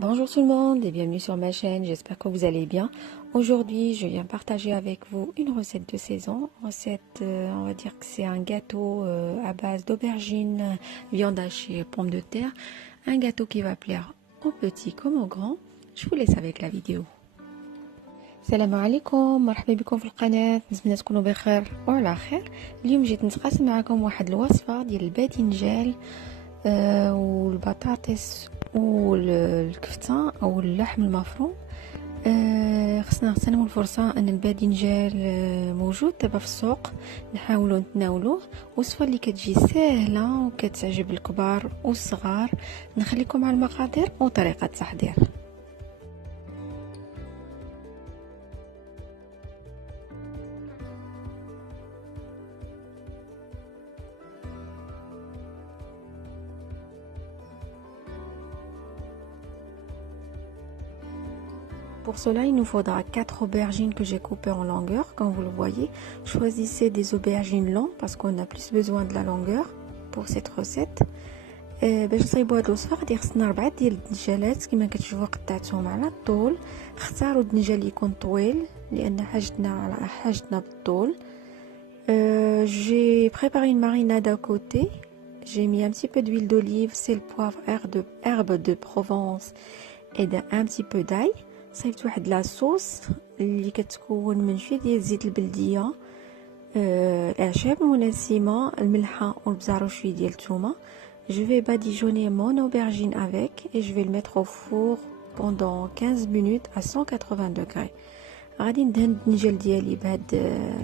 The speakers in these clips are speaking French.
Bonjour tout le monde et bienvenue sur ma chaîne, j'espère que vous allez bien. Aujourd'hui, je viens partager avec vous une recette de saison. On va dire que c'est un gâteau à base d'aubergines, viande hachée, pommes de terre. Un gâteau qui va plaire aux petits comme aux grands. Je vous laisse avec la vidéo. السلام عليكم، مرحبا بكم في القناة، نتمنى تكونوا بخير وعلى خير. اليوم جيت نتقاسم معكم واحد الوصفة ديال الباذنجان والبطاطس والكفتة او اللحم المفروم. خصنا نغتنموا الفرصة ان الباذنجان موجود دابا في السوق، نحاولوا نتناولوه. وصفة اللي كتجي سهلة وكتعجب الكبار والصغار. نخليكم على المقادير وطريقة التحضير. Pour cela, il nous faudra 4 aubergines que j'ai coupées en longueur, comme vous le voyez. Choisissez des aubergines longues parce qu'on a plus besoin de la longueur pour cette recette. باش نصايبوا هاد الوصفه غادي خصنا 4 ديال الدنجالات كما كتشوفوا قطعتهم على الطول. اختاروا الدنجال يكون طويل لان حاجتنا بالطول. J'ai préparé une marinade à côté. J'ai mis un petit peu d'huile d'olive, sel, poivre, herbe de Provence et un petit peu d'ail. صايبت واحد لاصوص اللي كتكون من شويه ديال الزيت البلديه، الاعشاب المنسمه، الملحه والبزار وشويه ديال الثومه. Je vais badigeonner mon aubergine avec et je vais le mettre au four pendant 15 minutes à 180 degrés. غادي ندهن الدنجال ديالي بهاد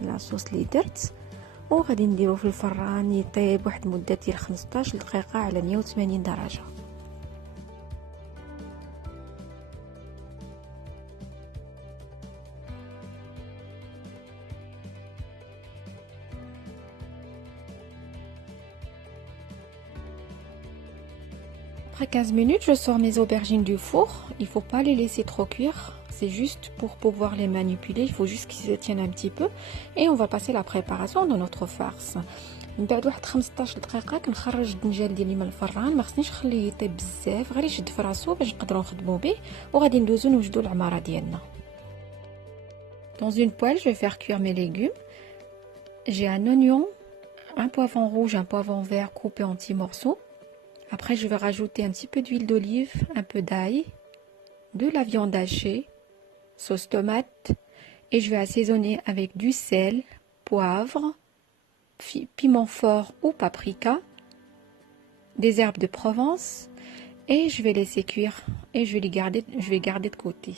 لاصوص اللي درت وغادي نديرو في الفران يطيب واحد المده ديال 15 دقيقه على 180 درجه. Après 15 minutes, je sors mes aubergines du four. Il ne faut pas les laisser trop cuire. C'est juste pour pouvoir les manipuler. Il faut juste qu'ils se tiennent un petit peu. Et on va passer la préparation de notre farce. من بعد واحد 15 دقيقة كنخرج الدنجال ديالي من الفران. ما خصنيش نخليه يطيب بزاف، غير يشد في راسو باش نقدروا نخدموا به وغادي ندوزو نوجدوا العمارة ديالنا. Dans une poêle, je vais faire cuire mes légumes. J'ai un oignon, un poivron rouge, un poivron vert coupé en petits morceaux. Après, je vais rajouter un petit peu d'huile d'olive, un peu d'ail, de la viande hachée, sauce tomate, et je vais assaisonner avec du sel, poivre, piment fort ou paprika, des herbes de Provence, et je vais laisser cuire et je vais garder de côté.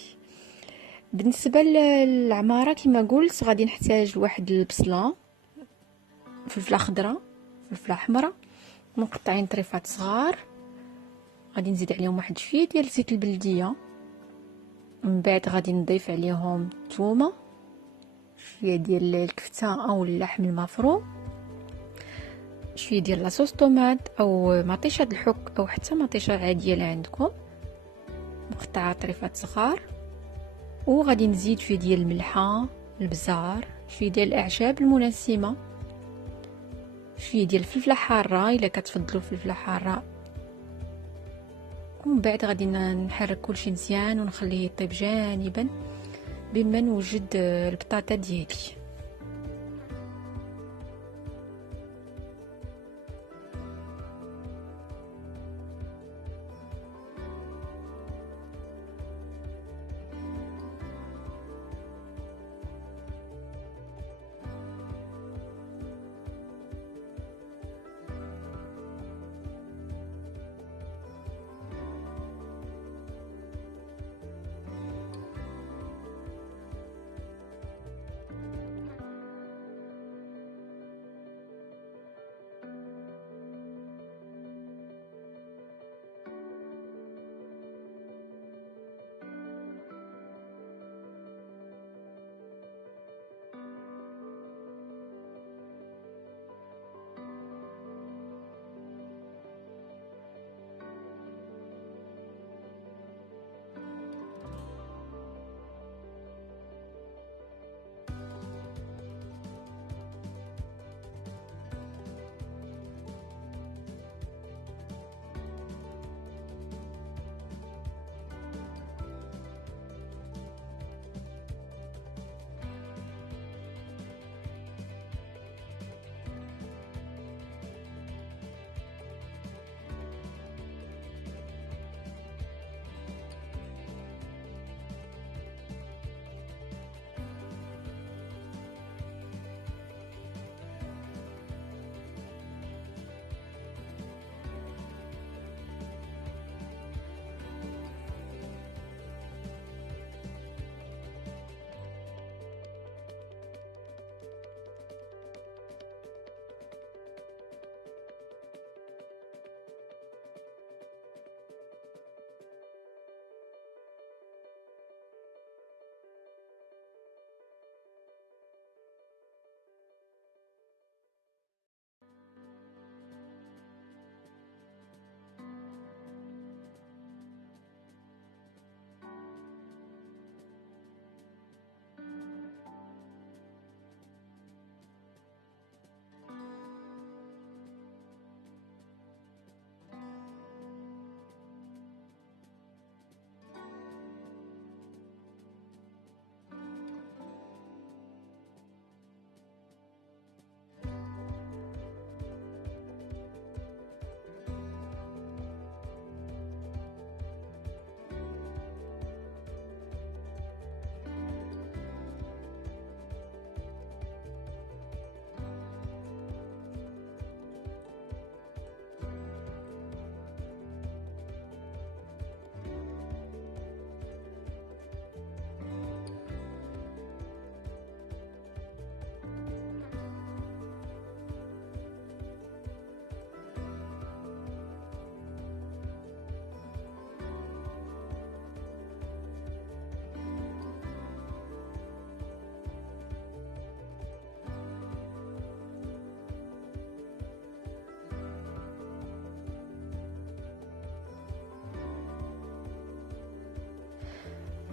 بالنسبة للعمارة كما قلت غادي نحتاج واحد البصلة، فلفلة خضراء، فلفلة حمراء مقطعين طريفات صغار. غادي نزيد عليهم واحد شويه ديال زيت البلديه. من بعد غادي نضيف عليهم الثومه، شويه ديال الكفته او اللحم المفروم، شويه ديال لاصوص طوماط او مطيشه الحك او حتى مطيشه عاديه اللي عندكم مقطعه طريفات صغار. وغادي نزيد شويه ديال الملحه، البزار، شويه ديال الاعشاب المنسمه، شويه ديال الفلفله حاره الا كتفضلوا الفلفله حاره. ومن بعد غادي نحرك كلشي مزيان ونخليه يطيب جانبا بما نوجد البطاطا ديالي.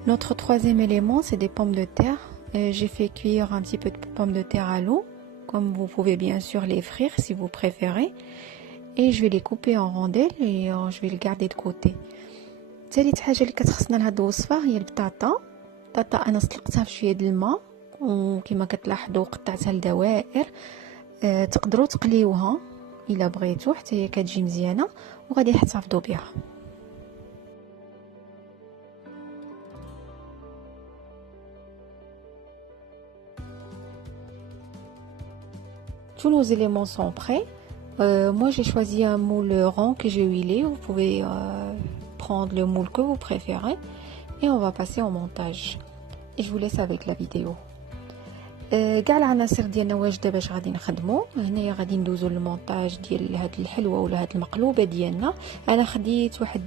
Notre troisième élément, c'est des pommes de terre. J'ai fait cuire un petit peu de pommes de terre à l'eau, comme vous pouvez bien sûr les frire si vous préférez. Et je vais les couper en rondelles et je vais les garder de côté. ثالث حاجه اللي كتخصنا لهاد الوصفه هي البطاطا. انا سلقتها في شويه د الماء وكما كتلاحظوا قطعتها لدوائر. تقدروا تقليوها الا بغيتو حتى هي كتجي مزيانه وغادي تحتفظوا بها. Tous nos éléments sont prêts. Moi j'ai choisi un moule rond que j'ai huilé. Vous pouvez prendre le moule que vous préférez et on va passer au montage. Et je vous laisse avec la vidéo. كاع العناصر ديالنا واجده باش غادي نخدموا. هنايا غادي ندوزو للمونتاج ديال هاد الحلوه ولا هاد المقلوبه ديالنا. انا خديت واحد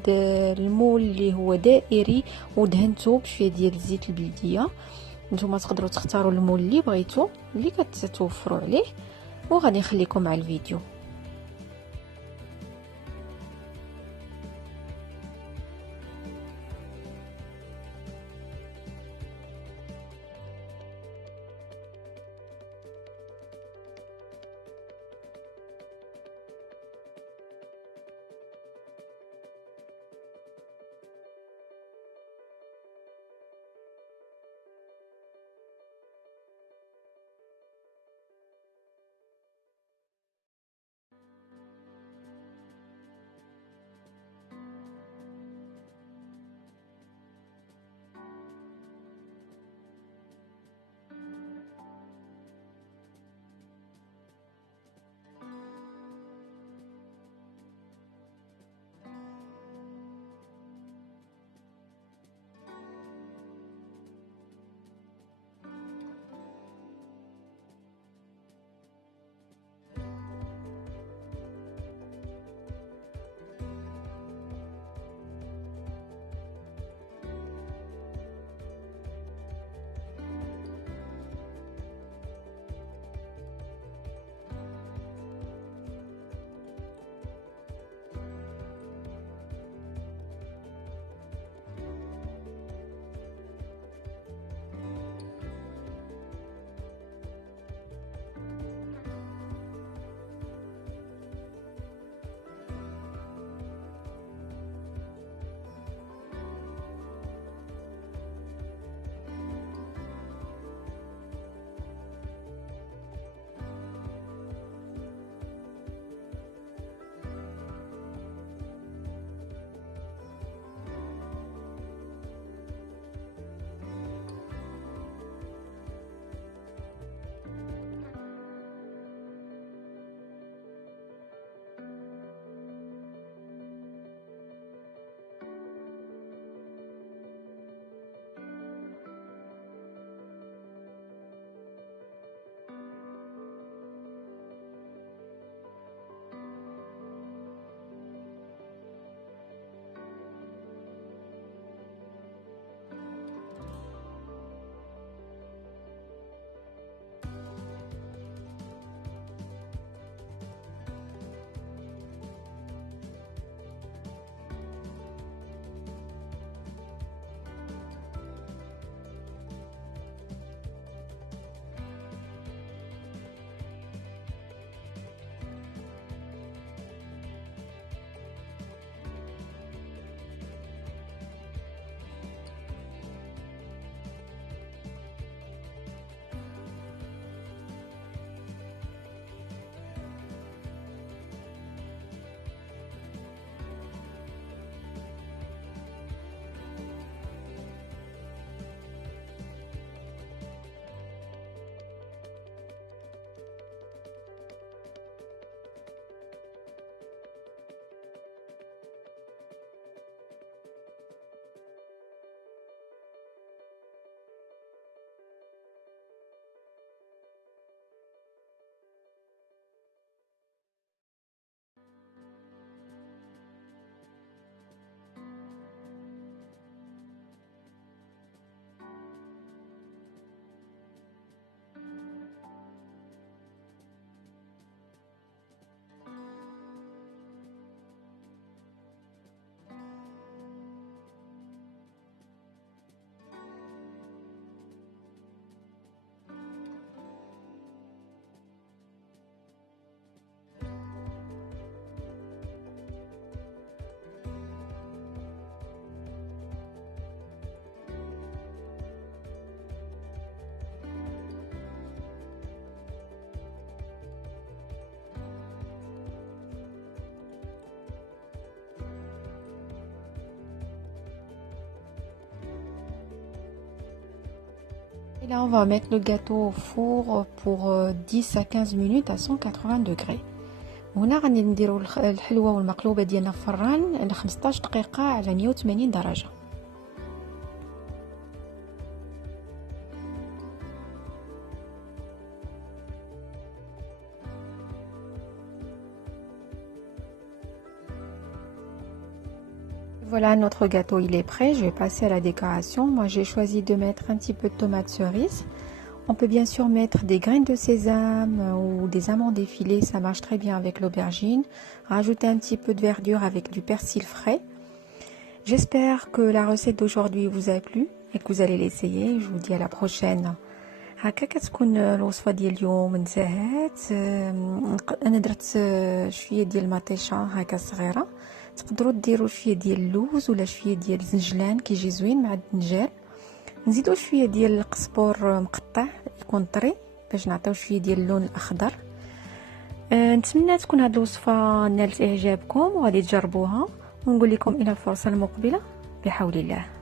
المول اللي هو دائري ودهنته بشويه ديال الزيت البلديه. نتوما تقدروا تختاروا المول اللي بغيتو اللي كتوفروا عليه وغادي نخليكم مع الفيديو. Là, on va mettre le gâteau au four pour 10 à 15 minutes à 180 degrés. هنا غادي نديرو الحلوه والمقلوبه ديالنا في الفران ل 15 دقيقه على 180 درجه. Voilà, notre gâteau il est prêt. Je vais passer à la décoration. Moi j'ai choisi de mettre un petit peu de tomates cerises. On peut bien sûr mettre des graines de sésame ou des amandes effilées, ça marche très bien avec l'aubergine. Rajouter un petit peu de verdure avec du persil frais. J'espère que la recette d'aujourd'hui vous a plu et que vous allez l'essayer. Je vous dis à la prochaine. هكا كتكون الوصفه ديال اليوم انتهت. انا درت شويه ديال المطيشه هكا صغيره. تقدروا ديروا شويه ديال اللوز ولا شويه ديال الزنجلان كيجي زوين مع الدنجال. نزيدوا شويه ديال القزبور مقطع يكون طري باش نعطيو شويه ديال اللون الاخضر. نتمنى تكون هذه الوصفه نالت اعجابكم وغادي تجربوها ونقول لكم الى الفرصه المقبله بحول الله.